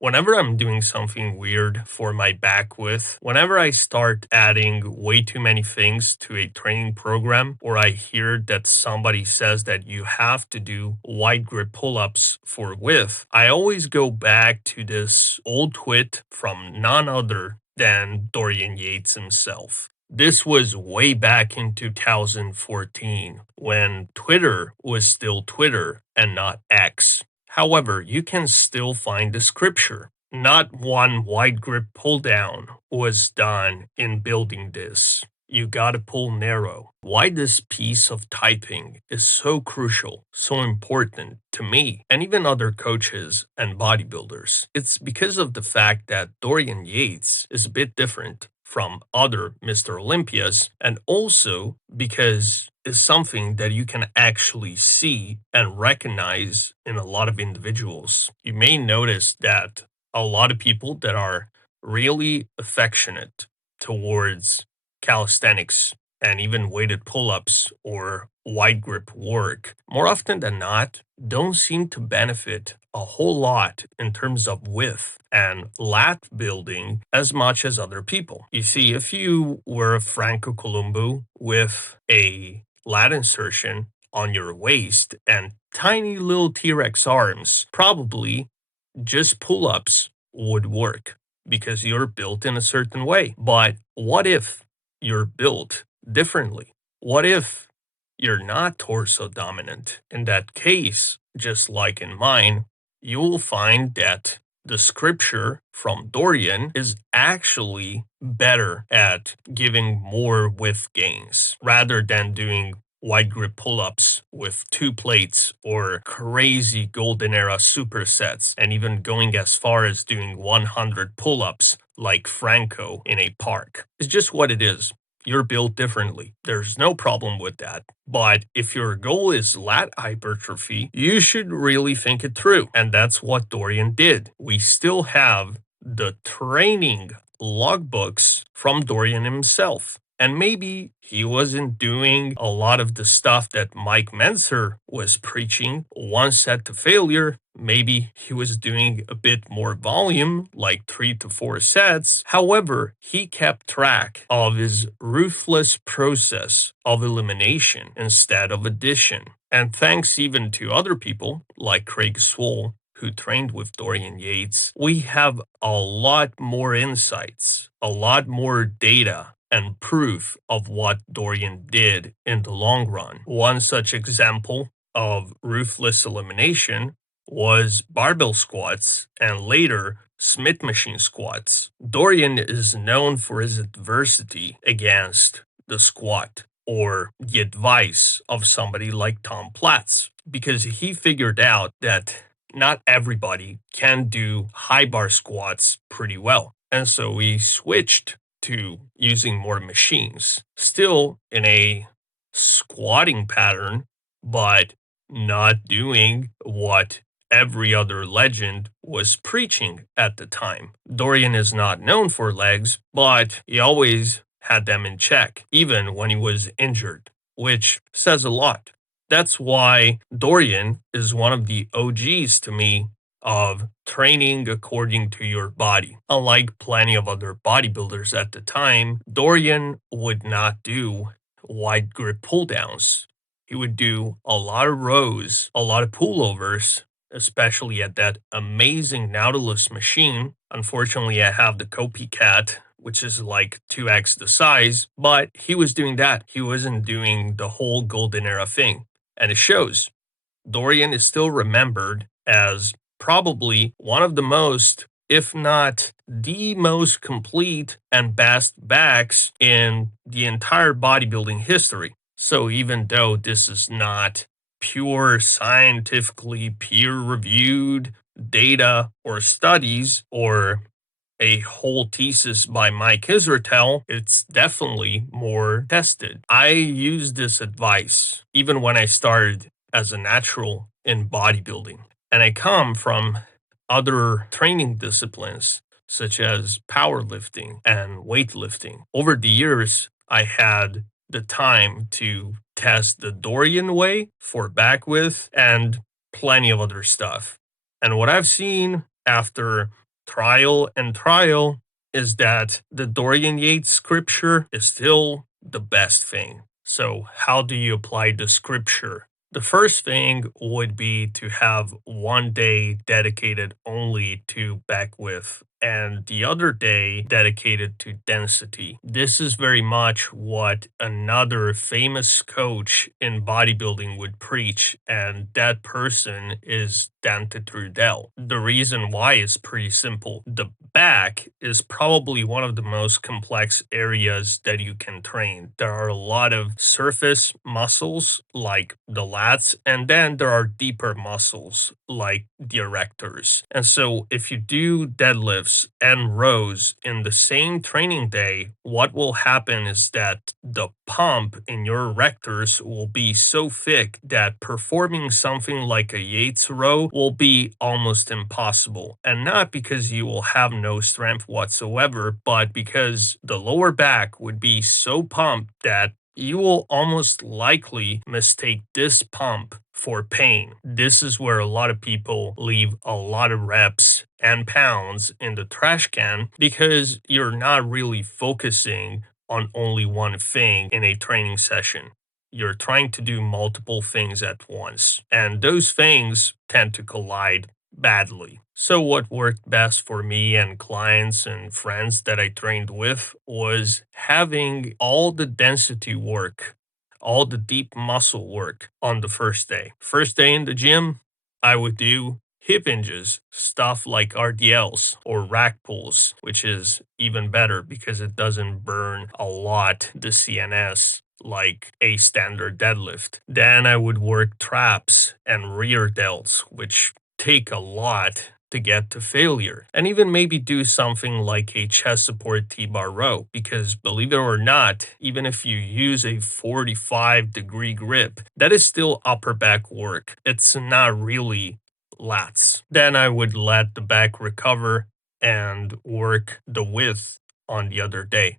Whenever I'm doing something weird for my back width, whenever I start adding way too many things to a training program, or I hear that somebody says that you have to do wide grip pull-ups for width, I always go back to this old tweet from none other than Dorian Yates himself. This was way back in 2014 when Twitter was still Twitter and not X. However, you can still find the scripture. Not one wide grip pull down was done in building this. You gotta pull narrow. Why this piece of typing is so crucial, so important to me, and even other coaches and bodybuilders. It's because of the fact that Dorian Yates is a bit different from other Mr. Olympias, and also because it's something that you can actually see and recognize in a lot of individuals. You may notice that a lot of people that are really affectionate towards calisthenics and even weighted pull-ups or wide grip work, more often than not, don't seem to benefit a whole lot in terms of width and lat building as much as other people. You see, if you were a Franco Columbu with a lat insertion on your waist and tiny little T-Rex arms, probably just pull-ups would work because you're built in a certain way. But what if you're built differently? What if you're not torso dominant? In that case, just like in mine, you will find that the scripture from Dorian is actually better at giving more width gains rather than doing wide grip pull-ups with 2 plates or crazy golden era supersets, and even going as far as doing 100 pull-ups like Franco in a park. It's just what it is. You're built differently. There's no problem with that. But if your goal is lat hypertrophy, you should really think it through. And that's what Dorian did. We still have the training logbooks from Dorian himself. And maybe he wasn't doing a lot of the stuff that Mike Menzer was preaching, one set to failure. Maybe he was doing a bit more volume, like 3 to 4 sets. However, he kept track of his ruthless process of elimination instead of addition. And thanks even to other people like Craig Swole, who trained with Dorian Yates, we have a lot more insights, a lot more data and proof of what Dorian did in the long run. One such example of ruthless elimination was barbell squats and later Smith machine squats. Dorian is known for his adversity against the squat or the advice of somebody like Tom Platz, because he figured out that not everybody can do high bar squats pretty well. And so we switched to using more machines, still in a squatting pattern, but not doing what every other legend was preaching at the time. Dorian is not known for legs, but he always had them in check, even when he was injured, which says a lot. That's why Dorian is one of the OGs to me of training according to your body. Unlike plenty of other bodybuilders at the time, Dorian would not do wide grip pull downs. He would do a lot of rows, a lot of pullovers, especially at that amazing Nautilus machine. Unfortunately, I have the Copycat, which is like 2x the size, but he was doing that. He wasn't doing the whole golden era thing. And it shows. Dorian is still remembered as probably one of the most, if not the most complete and best backs in the entire bodybuilding history. So even though this is not pure scientifically peer-reviewed data or studies or a whole thesis by Mike Israetel, it's definitely more tested. I use this advice even when I started as a natural in bodybuilding. And I come from other training disciplines such as powerlifting and weightlifting. Over the years, I had the time to test the Dorian way for back width and plenty of other stuff. And what I've seen after trial and trial is that the Dorian Yates scripture is still the best thing. So, how do you apply the scripture? The first thing would be to have one day dedicated only to back width and the other day dedicated to density. This is very much what another famous coach in bodybuilding would preach, and that person is Dante Trudel. The reason why is pretty simple. The back is probably one of the most complex areas that you can train. There are a lot of surface muscles like the lats, and then there are deeper muscles like the erectors. And so if you do deadlifts and rows in the same training day, what will happen is that the pump in your erectors will be so thick that performing something like a Yates row will be almost impossible. And not because you will have no strength whatsoever, but because the lower back would be so pumped that you will almost likely mistake this pump for pain. This is where a lot of people leave a lot of reps and pounds in the trash can because you're not really focusing on only one thing in a training session. You're trying to do multiple things at once, and those things tend to collide badly. So what worked best for me and clients and friends that I trained with was having all the density work, all the deep muscle work on the first day. First day in the gym, I would do hip hinges, stuff like RDLs or rack pulls, which is even better because it doesn't burn a lot the CNS like a standard deadlift. Then I would work traps and rear delts, which take a lot to get to failure, and even maybe do something like a chest support T-bar row, because believe it or not, even if you use a 45-degree grip, that is still upper back work. It's not really lats. Then I would let the back recover and work the width on the other day,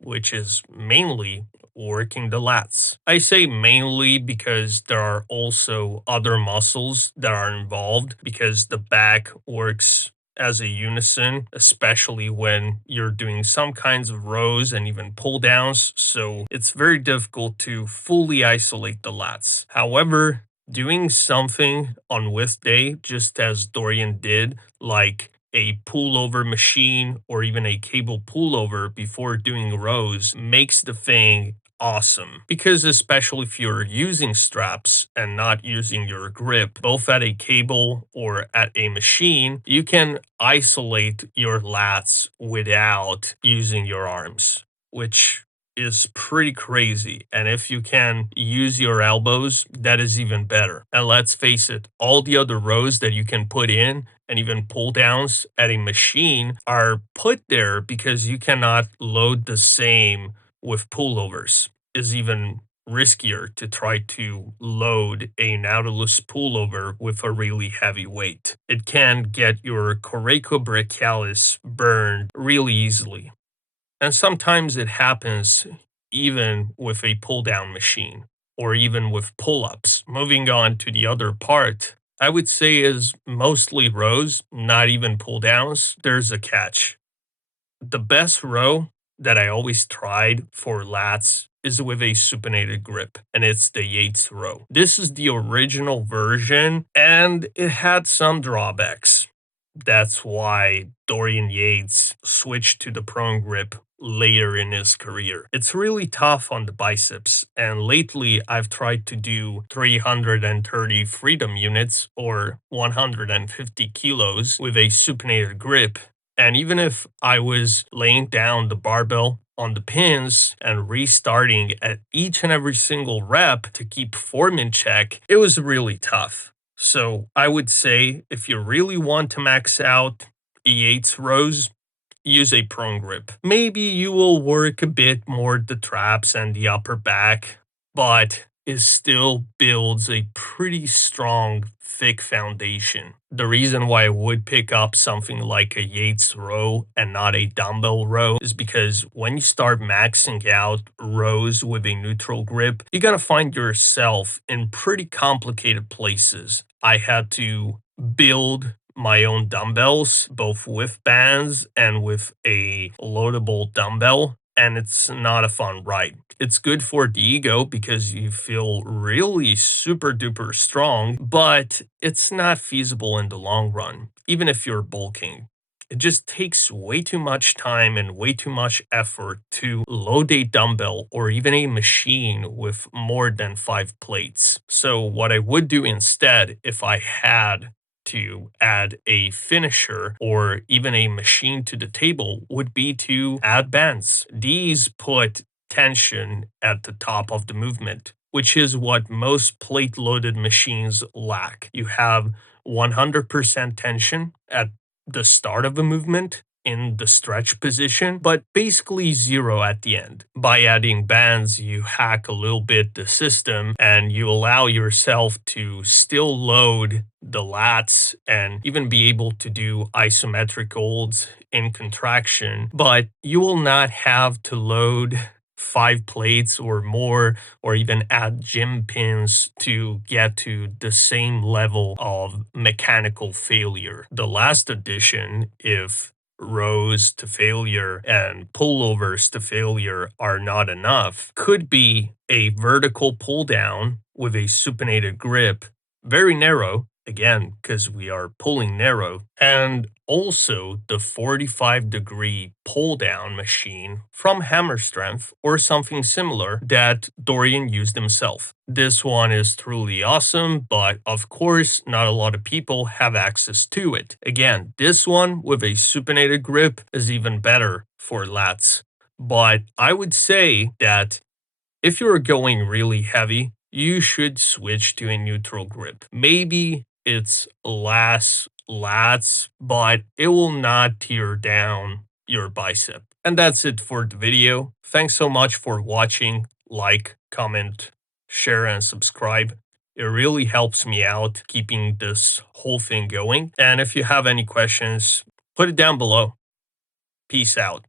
which is mainly working the lats. I say mainly because there are also other muscles that are involved because the back works as a unison, especially when you're doing some kinds of rows and even pull downs. So it's very difficult to fully isolate the lats. However, doing something on width day, just as Dorian did, like a pullover machine or even a cable pullover before doing rows, makes the thing awesome, because especially if you're using straps and not using your grip both at a cable or at a machine, you can isolate your lats without using your arms, which is pretty crazy. And if you can use your elbows, that is even better. And let's face it, all the other rows that you can put in and even pull downs at a machine are put there because you cannot load the same with pullovers. Is even riskier to try to load a Nautilus pullover with a really heavy weight. It can get your coracobrachialis burned really easily. And sometimes it happens even with a pull down machine or even with pull ups. Moving on to the other part, I would say is mostly rows, not even pull downs. There's a catch. The best row that I always tried for lats is with a supinated grip, and it's the Yates row. This is the original version, and it had some drawbacks. That's why Dorian Yates switched to the prone grip later in his career. It's really tough on the biceps, and lately I've tried to do 330 freedom units or 150 kilos with a supinated grip. And even if I was laying down the barbell on the pins and restarting at each and every single rep to keep form in check, it was really tough. So I would say if you really want to max out Yates rows, use a prone grip. Maybe you will work a bit more the traps and the upper back, but it still builds a pretty strong, thick foundation. The reason why I would pick up something like a Yates row and not a dumbbell row is because when you start maxing out rows with a neutral grip, you're going to find yourself in pretty complicated places. I had to build my own dumbbells, both with bands and with a loadable dumbbell, and it's not a fun ride. It's good for the ego because you feel really super duper strong, but it's not feasible in the long run, even if you're bulking. It just takes way too much time and way too much effort to load a dumbbell or even a machine with more than 5 plates. So, what I would do instead if I had to add a finisher or even a machine to the table would be to add bands. These put tension at the top of the movement, which is what most plate loaded machines lack. You have 100% tension at the start of a movement in the stretch position, but basically zero at the end. By adding bands, you hack a little bit the system and you allow yourself to still load the lats and even be able to do isometric holds in contraction, but you will not have to load 5 plates or more, or even add gym pins to get to the same level of mechanical failure. The last addition, if rows to failure and pullovers to failure are not enough, could be a vertical pull down with a supinated grip, very narrow, again, because we are pulling narrow, and also the 45-degree pull down machine from Hammer Strength or something similar that Dorian used himself. This one is truly awesome, but of course, not a lot of people have access to it. Again, this one with a supinated grip is even better for lats. But I would say that if you're going really heavy, you should switch to a neutral grip. Maybe it's less lats, but it will not tear down your bicep. And that's it for the video. Thanks so much for watching. Like, comment, share, and subscribe. It really helps me out keeping this whole thing going. And if you have any questions, put it down below. Peace out.